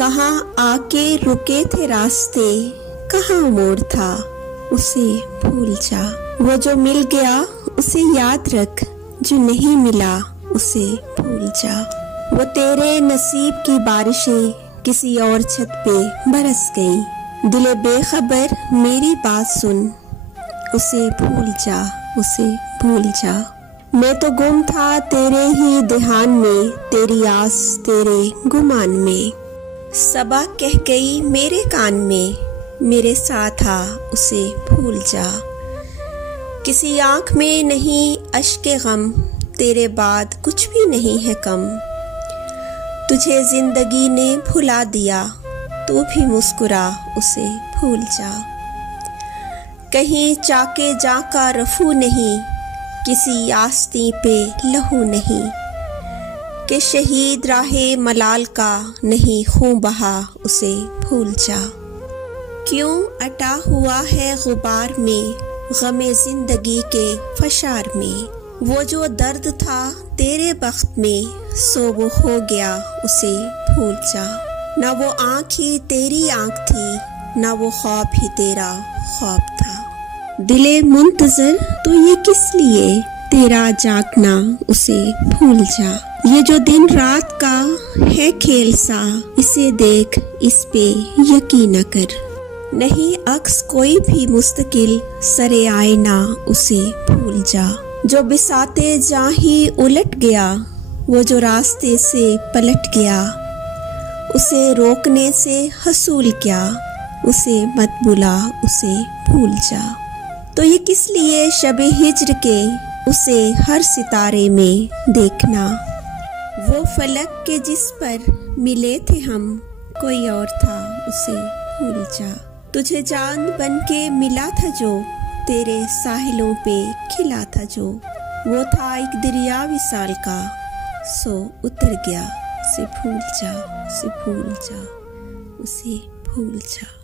کہاں آ کے رکے تھے راستے، کہاں موڑ تھا اسے بھول جا۔ وہ جو مل گیا اسے یاد رکھ، جو نہیں ملا اسے بھول جا۔ وہ تیرے نصیب کی بارشیں کسی اور چھت پہ برس گئیں، دل بے خبر میری بات سن، اسے بھول جا، اسے بھول جا۔ میں تو گم تھا تیرے ہی دھیان میں، تیری آس تیرے گمان میں، صبا کہہ گئی میرے کان میں، میرے ساتھ آ اسے بھول جا۔ کسی آنکھ میں نہیں اشک غم، تیرے بعد کچھ بھی نہیں ہے کم، تجھے زندگی نے بھلا دیا، تو بھی مسکرا اسے بھول جا۔ کہیں چاکے جاں کا رفو نہیں، کسی آستین پہ لہو نہیں، کہ شہید راہ ملال کا نہیں خون بہا اسے بھول جا۔ کیوں اٹا ہوا ہے غبار میں، غم زندگی کے فشار میں، وہ جو درد تھا تیرے بخت میں، سو وہ ہو گیا اسے بھول جا۔ نہ وہ آنکھ ہی تیری آنکھ تھی، نہ وہ خواب ہی تیرا خواب تھا۔ دل منتظر تو یہ کس لیے، تیرا جاگنا اسے بھول جا۔ یہ جو دن رات کا ہے کھیل سا، اسے دیکھ اس پہ یقین نہ کر، نہیں عکس کوئی بھی مستقل، سرے آئینہ اسے بھول جا۔ جو بساتے جاں ہی الٹ گیا، وہ جو راستے سے پلٹ گیا، اسے روکنے سے حصول کیا، اسے مت بلا اسے بھول جا۔ تو یہ کس لیے شب ہجر کے، اسے ہر ستارے میں دیکھنا، وہ فلک کے جس پر ملے تھے ہم، کوئی اور تھا اسے بھول جا۔ تجھے چاند بن کے ملا تھا جو، تیرے ساحلوں پہ کھلا تھا جو، وہ تھا ایک دریا وصال کا، سو اتر گیا اسے بھول جا، اسے بھول جا، اسے بھول جا۔